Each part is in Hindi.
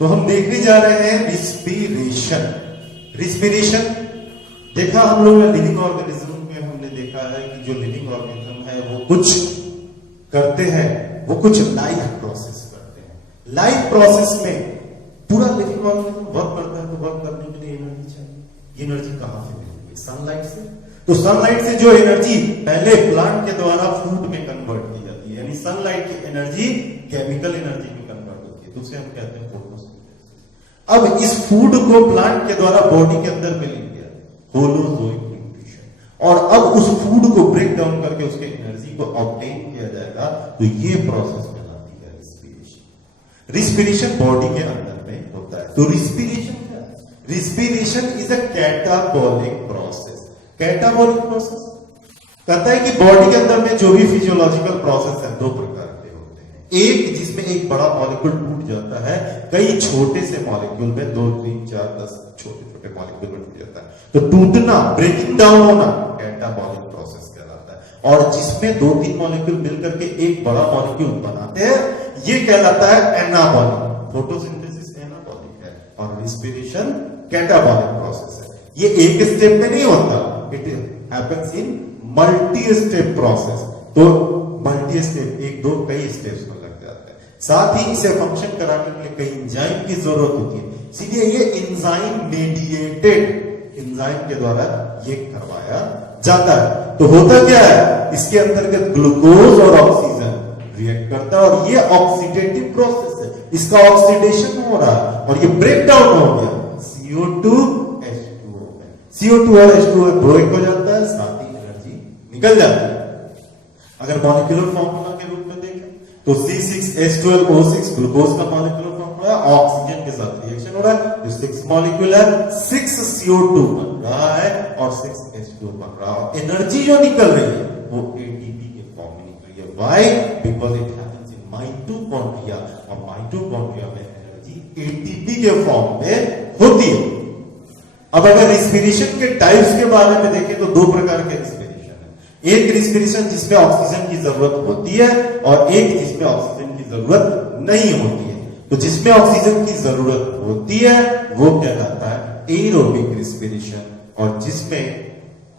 तो हम देखने जा रहे हैं रिस्पिरेशन। रिस्पिरेशन देखा हम लोग लिविंग ऑर्गेनिज्म में, हमने देखा है कि जो लिविंग ऑर्गेनिज्म है वो कुछ करते हैं, वो कुछ लाइफ प्रोसेस करते हैं। लाइफ प्रोसेस में पूरा लिविंग ऑर्गेनिज्म वर्क करता है, तो वर्क करने के लिए एनर्जी चाहिए। एनर्जी कहां से मिलेगी? सनलाइट से। तो सनलाइट से जो एनर्जी पहले प्लांट के द्वारा फूड में कन्वर्ट की जाती है, यानी सनलाइट की एनर्जी केमिकल एनर्जी में कन्वर्ट होती है, तो उसे हम कहते हैं फोटोसिंथेसिस। अब इस फूड को प्लांट के द्वारा बॉडी के अंदर में ले लिया, होलोजोइक न्यूट्रिशन, और अब उस फूड को ब्रेक डाउन करके उसके एनर्जी को ऑब्टेन किया जाएगा, तो ये प्रोसेस कहलाती है रिस्पिरेशन। रिस्पिरेशन बॉडी के अंदर में होता है। तो रिस्पिरेशन क्या है? Respiration is a catabolic process. Catabolic process कहता है कि बॉडी के अंदर में जो भी फिजियोलॉजिकल प्रोसेस है दो प्रकार के होते हैं। एक जिसमें एक बड़ा मॉलिक्यूल टूट जाता है कई छोटे से मॉलिक्यूल में, 2 3 4 10 छोटे छोटे मॉलिक्यूल में टूट जाता है, तो टूटना, ब्रेकिंग डाउन होना कैटाबॉलिक प्रोसेस कहलाता है। और जिसमें 2 3 मॉलिक्यूल मिलकर के एक बड़ा मॉलिक्यूल बनाते हैं, ये कहलाता है एनाबॉलिक। फोटोसिंथेसिस एनाबॉलिक है और रिस्पिरेशन कैटाबॉलिक प्रोसेस है। ये एक स्टेप में नहीं होता, it happens in multi step process. तो मल्टी स्टेप, 1 2 कई स्टेप्स में लग जाता है। साथ ही इसे फंक्शन कराने के लिए कई एंजाइम की जरूरत होती है, इसलिए ये एंजाइम मेडिएटेड, एंजाइम के द्वारा ये करवाया जाता है। तो होता क्या है, इसके अंतर्गत ग्लूकोज और ऑक्सीजन रिएक्ट करता है, और ये ऑक्सीडेटिव प्रोसेस है, इसका ऑक्सीडेशन हो रहा है और ये ब्रेक डाउन हो गया CO2 H2O में। CO2 और H2O ब्रेक हो जाता है, साथ ही एनर्जी निकल जाती है। अगर मॉलिक्यूलर फॉर्मूला के रूप में देखें तो C6H12O6 ग्लूकोज का मॉलिक्यूलर फॉर्मूला है, ऑक्सीजन के साथ रिएक्शन हो रहा है, जो 6 मॉलिक्यूल है, 6 CO2 बन रहा है और 6 H2O बन रहा है। एनर्जी जो निकल रही है वो ATP के फॉर्म में निकल रही है। Why? Because it happens in mitochondria, और माइटोकॉन्ड्रिया में एनर्जी ATP के फॉर्म में होती है। अब अगर रिस्पिरेशन के टाइप्स के बारे में देखें तो 2 प्रकार के रिस्पिरेशन है। एक रिस्पिरेशन जिसमें ऑक्सीजन की जरूरत होती है, और एक जिसमें ऑक्सीजन की जरूरत नहीं होती है। तो जिसमें ऑक्सीजन की जरूरत होती है वो कहलाता है एरोबिक रिस्पिरेशन, और जिसमें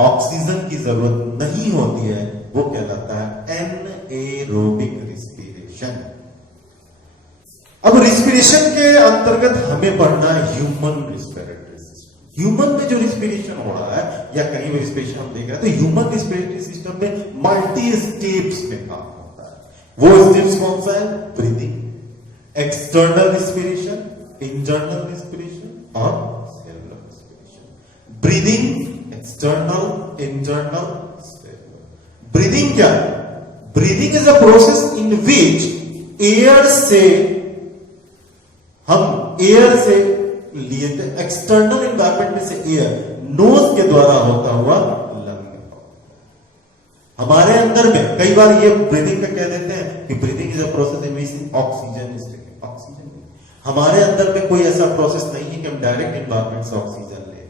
ऑक्सीजन की जरूरत नहीं होती है वो कहलाता है एनएरोबिक रिस्पिरेशन। अब रिस्पिरेशन के अंतर्गत हमें पढ़ना है ह्यूमन रिस्पिरेटरी सिस्टम। ह्यूमन में जो रिस्पिरेशन हो रहा है, या कहीं भी रिस्पिरेशन हम देख रहे हैं, तो ह्यूमन रिस्पिरेटरी सिस्टम में मल्टी स्टेप्स में काम होता है। वो स्टेप्स कौन सा है? Breathing, external respiration, internal respiration और cellular respiration. Breathing, external, internal, cellular. Breathing क्या है? Breathing is a process in which air से हम एयर से लिए थे, एक्सटर्नल एनवायरमेंट में से एयर नोज के द्वारा होता हुआ लंग में। हमारे अंदर में कई बार ये ब्रीदिंग का कह देते हैं कि breathing is a process in which oxygen is taken. Oxygen हमारे अंदर में कोई ऐसा प्रोसेस नहीं है कि हम डायरेक्ट एनवायरमेंट से ऑक्सीजन ले।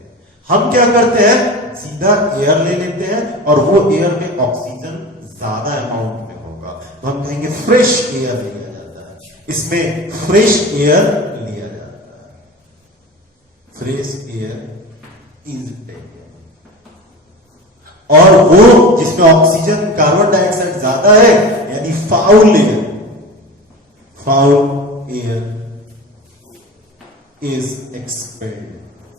हम क्या करते हैं, सीधा एयर ले लेते हैं, और वो एयर में ऑक्सीजन ज्यादा अमाउंट में होगा, तो हम कहेंगे फ्रेश एयर लिया जाता है। इसमें फ्रेश एयर लिया जाता है, फ्रेश एयर इज टेकन। और वो जिसमें ऑक्सीजन, कार्बन डाइऑक्साइड ज्यादा है, यानी foul air, foul air is expelled,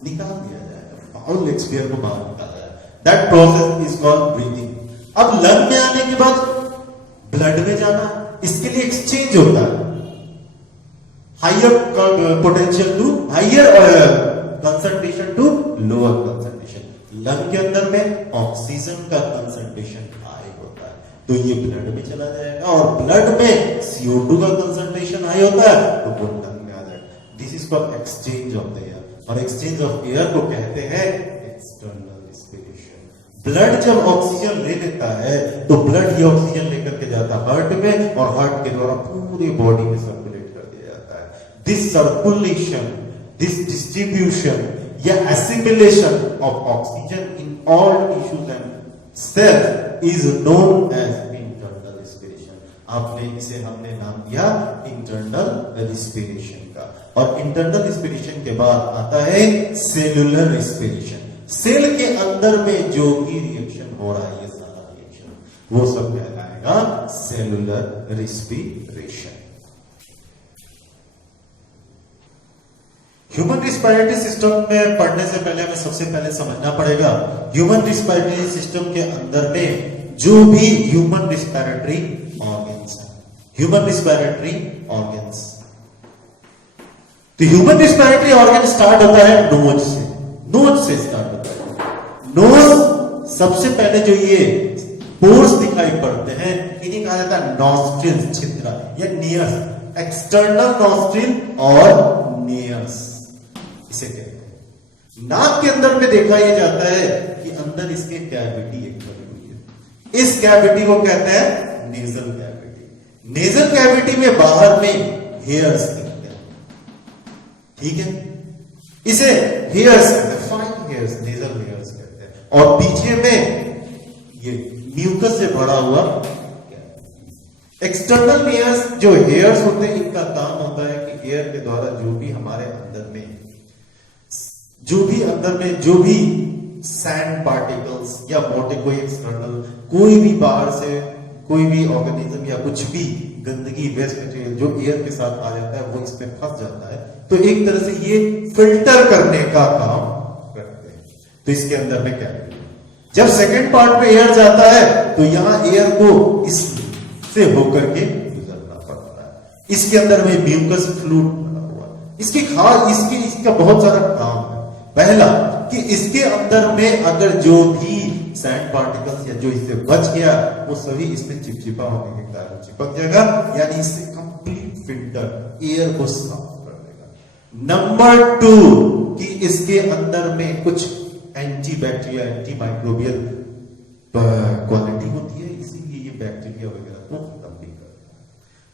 निकाल दिया जाएगा, फाउल एक्सपेयर को बाहर निकाला जाएगा। That process is called breathing. अब लंग में आने के बाद ब्लड में जाना, इसके लिए एक्सचेंज होता है, higher potential to higher concentration to lower concentration. Lung के अंदर में ऑक्सीजन का कंसंट्रेशन हाई होता है, तो ये ब्लड में चला जाएगा, और ब्लड में CO2 का कंसंट्रेशन हाई होता है, तो वो लंग में आ जाएगा। This is called exchange of the air, और एक्सचेंज ऑफ एयर को कहते हैं एक्सटर्नल रिस्पिरेशन। ब्लड जब ऑक्सीजन ले लेता है तो ब्लड ये ऑक्सीजन लेकर के जाता है हार्ट में, और हार्ट के द्वारा पूरी बॉडी में सर्कुलेट कर दिया जाता है। दिस सर्कुलेशन, दिस डिस्ट्रीब्यूशन या assimilation of oxygen in all tissues and cells is known as internal respiration. आपने इसे हमने नाम दिया इंटरनल रिस्पिरेशन का। और इंटरनल रिस्पिरेशन के बाद आता है सेलुलर रिस्पिरेशन। सेल के अंदर में जो भी रिएक्शन हो रहा है, ये सारा रिएक्शन वो सब कहलाएगा cellular respiration. Human respiratory system में पढ़ने से पहले हमें सबसे पहले समझना पड़ेगा ह्यूमन रिस्पिरेटरी सिस्टम के अंदर में जो भी ह्यूमन रिस्पिरेटरी ऑर्गन्स है, ह्यूमन रिस्पिरेटरी ऑर्गन्स। तो ह्यूमन रिस्पिरेटरी ऑर्गन स्टार्ट होता है नोज से, नोज से स्टार्ट होता है। नोज सबसे पहले जो ये पोर्स दिखाई पड़ते हैं इन्हीं कहा जाता है नॉस्ट्रिल, छिद्र या नियर्स, एक्सटर्नल नॉस्ट्रिल और नियर्स इसे कहते हैं। नाक के अंदर में देखा यह जाता है कि अंदर इसके कैविटी एक बनी हुई है, इस कैविटी को कहते हैं नेजल कैविटी। नेजल कैविटी में बाहर में हेयर्स दिखते हैं, ठीक है, इसे हेयर्स कहते हैं, फाइन हेयर्स, नेजल हेयर्स कहते हैं। और पीछे में ये म्यूकस से भरा हुआ एक्सटर्नल लेयर्स जो हेयर्स होते हैं, इनका काम होता है कि एयर के द्वारा जो भी हमारे अंदर में जो भी सैंड पार्टिकल्स या मोटे कोई एक्सटर्नल कोई भी बाहर से कोई भी ऑर्गेनिज्म या कुछ भी गंदगी वेस्ट मटेरियल जो एयर के साथ आ जाता है वो इसमें फंस जाता है, तो एक तरह से ये फिल्टर करने का काम करते हैं। तो इसके अंदर में क्या है, जब सेकेंड पार्ट में एयर जाता है तो यहां एयर को इससे होकर के गुजरना पड़ता है। इसके अंदर में म्यूकस फ्लूइड बना हुआ है। इसका बहुत सारा काम है। पहला कि इसके अंदर में अगर जो भी सैंड पार्टिकल्स या जो इससे बच गया वो सभी इसमें चिपचिपा होने के कारण चिपक जाएगा, यानी इससे कंप्लीट फिल्टर एयर को साफ कर देगा। नंबर 2 कि इसके अंदर में कुछ anti bacteria, anti microbial quality होती है, इसीलिए ये बैक्टीरिया वगैरह को खत्म भी करता है।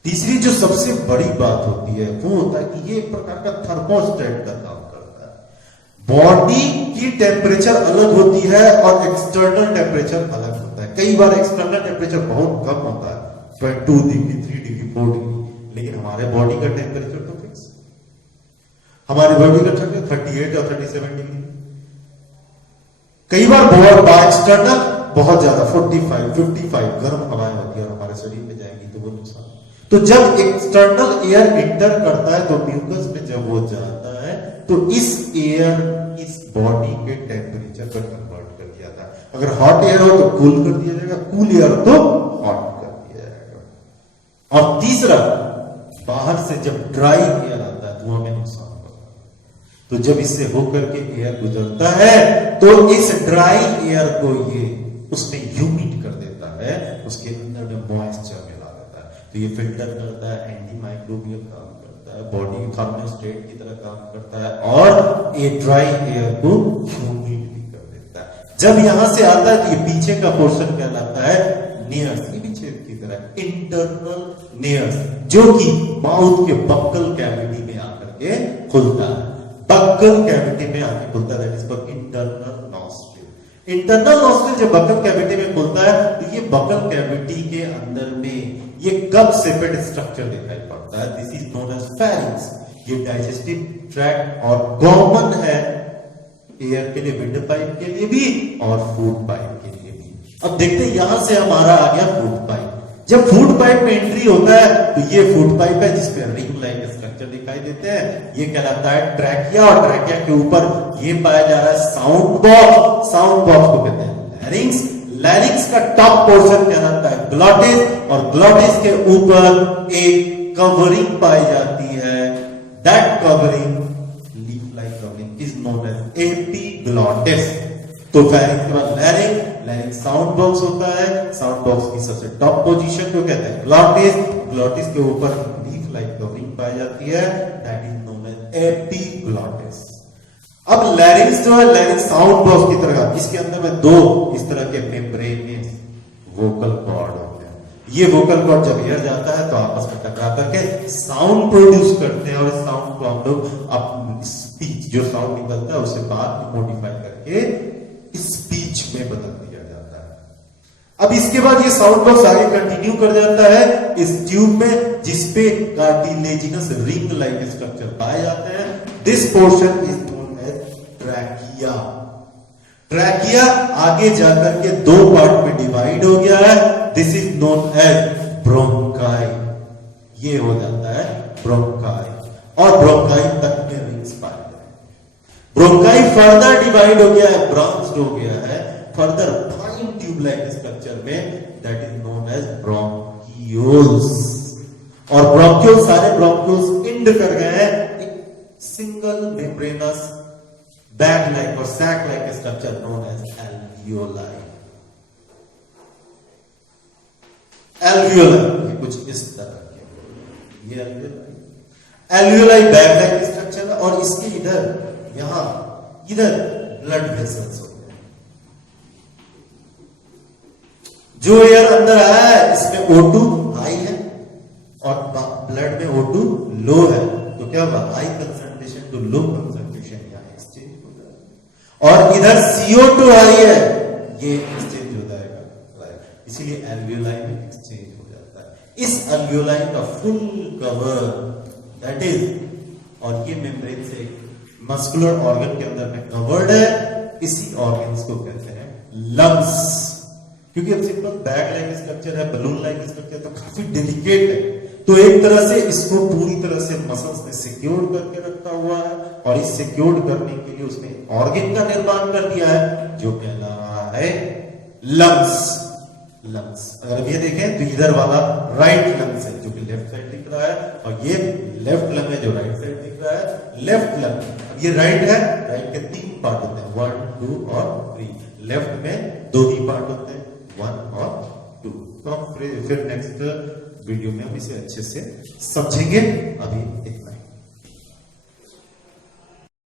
तीसरी जो सबसे बड़ी बात होती है वो होता है कि ये एक प्रकार का थर्मोस्टेट का काम करता है। बॉडी की टेम्परेचर अलग होती है और एक्सटर्नल टेम्परेचर अलग होता है। कई बार एक्सटर्नल टेम्परेचर बहुत कम होता है, 2 डिग्री, 3 डिग्री, 4 डिग्री, लेकिन हमारे बॉडी का टेम्परेचर तो फिक्स है। हमारे बॉडी का टेम्परेचर 38 और 37 डिग्री। कई बार एक्सटर्नल बहुत ज्यादा 45, 55 गर्म हवाएं होती है और हमारे शरीर में जाएंगी तो वो नुकसान। तो जब एक्सटर्नल एयर इंटर करता है तो म्यूकस में जब वो जाता है तो इस एयर इस बॉडी के टेम्परेचर पर कन्वर्ट कर दिया जाता है। अगर हॉट एयर हो तो कूल कर दिया जाएगा, कूल एयर हो तो हॉट कर दिया जाएगा। और तीसरा, बाहर से जब ड्राई एयर आता है तो हमें नुकसान होता है। तो जब इससे होकर के एयर गुजरता है तो इस ड्राई एयर को ये उसमें ह्यूमिड कर देता है, उसके अंदर में मॉइस्चर मिला देता है। तो ये फिल्टर करता है, एंटी माइक्रोबियल काम करता है, बॉडी थर्मोस्टेट की तरह काम करता है और ये ड्राई एयर को ह्यूमिड भी कर देता है। जब यहां से आता है तो ये पीछे का पोर्शन कहलाता है नेयर्स, ये पीछे की तरह इंटरनल नेयर्स, जो कि माउथ के बक्कल कैविटी में आकर के खुलता है। बक्कल कैविटी में आके खुलता है, इसको इंटरनल नॉस्ट्रिल। इंटरनल नॉस्ट्रिल जब बक्कल कैविटी में खुलता है तो ये बक्कल कैविटी के अंदर में ये कप शेपेड स्ट्रक्चर दिखाई पड़ता है। This is known as pharynx. ये डाइजेस्टिव ट्रैक्ट और कॉमन है एयर के लिए, विंड पाइप के लिए भी और फूड पाइप के लिए भी। अब देखते हैं यहां से हमारा आ गया फूड पाइप। जब फूड पाइप में एंट्री होता है तो ये फूड पाइप है जिसमें रिंग लाइक स्ट्रक्चर दिखाई देते हैं। ये कहलाता है ट्रैकिया और ट्रैकिया के ऊपर ये पाया जा रहा है साउंड बॉक्स। साउंड बॉक्स को कहते हैं लैरिंक्स। लैरिंक्स का टॉप पोर्शन कहलाता है ग्लॉटिस और ग्लॉटिस के ऊपर एक कवरिंग पाई जाती है। That covering, leaf like covering, is known as epiglottis. तो फेरिंक्स के बाद लैरिंक्स, लैरिंक्स साउंड बॉक्स होता है। साउंड बॉक्स की सबसे टॉप पोजीशन को कहते हैं ग्लॉटिस। ग्लॉटिस के ऊपर लीफ लाइक कवरिंग पाई जाती है, that is known as epiglottis. अब लैरिंक्स जो है, लैरिंक्स साउंड बॉक्स की तरह, इसके अंदर में 2 इस तरह के मेम्ब्रेन वोकल कॉर्ड होते हैं। ये वोकल कॉर्ड जब एयर जाता है तो आपस में टकरा करके साउंड प्रोड्यूस करते हैं और इस साउंड को हम लोग अपनी स्पीच, जो साउंड निकलता है उसे बाद में मॉडिफाई करके स्पीच में बदल दिया जाता है। अब इसके बाद ये साउंड बॉक्स आगे कंटिन्यू कर जाता है इस ट्यूब में जिसपे कार्टिलेजिनस रिंग लाइक स्ट्रक्चर पाए जाते हैं। This portion is known as trachea. Trachea आगे जाकर के दो पार्ट में डिवाइड हो गया है। This is known as bronchi. ये हो जाता है ब्रोंकाई, और ब्रोंकाई तक में रिंग्स पाए जाते हैं। ब्रोंकाई फर्दर डिवाइड हो गया है, ब्रांच्ड हो गया है further fine tube like structure में, that is known as bronchioles. और ब्रोंकियोल, सारे ब्रोंकियोल्स इंड कर गए हैं एक सिंगल मेम्ब्रेनस बैग लाइक और sac like structure known as alveoli. Alveoli कुछ इस तरह के, ये एल्वियोलाई बैग लाइक स्ट्रक्चर है, और इसके इधर यहां इधर ब्लड वेसल्स हो गए। जो एयर अंदर आया है इसमें O2 हाई है और ब्लड में O2 लो है, तो क्या होगा, high concentration to low concentration यहां एक्सचेंज हो जाएगा। और इधर CO2 हाई है, ये एक्सचेंज हो जाएगा, इसीलिए एल्वियोलाई में एक्सचेंज हो जाता है। इस एल्वियोलाई का फुल कवर दैट इज, और ये मेम्ब्रेन से मस्कुलर ऑर्गन के अंदर में कवर्ड है, इसी ऑर्गन्स को कहते हैं लंग्स। क्योंकि अब सिंपल बैग लाइक स्ट्रक्चर है, बलून लाइक स्ट्रक्चर, तो काफी डेलिकेट है, तो एक तरह से इसको पूरी तरह से मसल्स ने सिक्योर करके रखा हुआ है, और इस सिक्योर करने के लिए उसने ऑर्गन का निर्माण कर दिया है जो कहला रहा है लंग्स। लंग्स अगर ये देखें तो इधर वाला राइट लंग्स है जो कि लेफ्ट साइड दिख रहा है, और ये लेफ्ट लंग है जो राइट साइड दिख रहा है। लेफ्ट लंग, अब ये राइट है, राइट के 3 पार्ट होते हैं, 1, 2 और 3। लेफ्ट में 2 ही पार्ट होते हैं, 1 और 2। तो हम फिर नेक्स्ट वीडियो में हम इसे अच्छे से समझेंगे। अभी